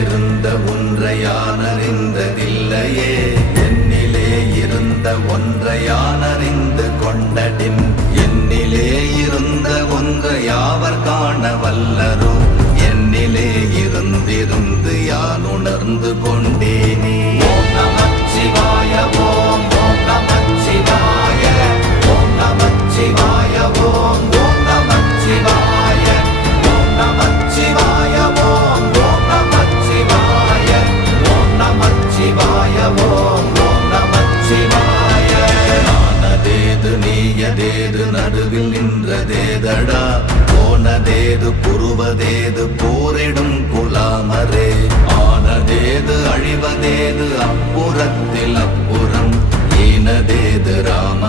இருந்த ஒன்றை யான் அறிந்ததில்லையே, என்னிலே இருந்த ஒன்றை யான் அறிந்து கொண்டடின், என்னிலே இருந்த ஒன்றை யாவர் காண வல்லரோ, என்னிலே இருந்திருந்து யான் உணர்ந்து கொண்டேனே. ஓம் நமச்சிவாய ஓம் ஓம் நமச்சிவாய ஓம் நமச்சிவாய ஓம் ஓம் நமச்சிவாய ஓம் நமச்சிவாய ஓம் ஓம் நமச்சிவாய ஓம் நமச்சிவாய ஓம் ஓம் நமச்சிவாய. ஆனதேது நீயதேது நடுவில் நின்றதேதடா, போனதேது புருவதேது போரிடும் குலாமரே, ஆனதேது அழிவதேது அப்புறத்தில் அப்புறம், ஈனதேது ராம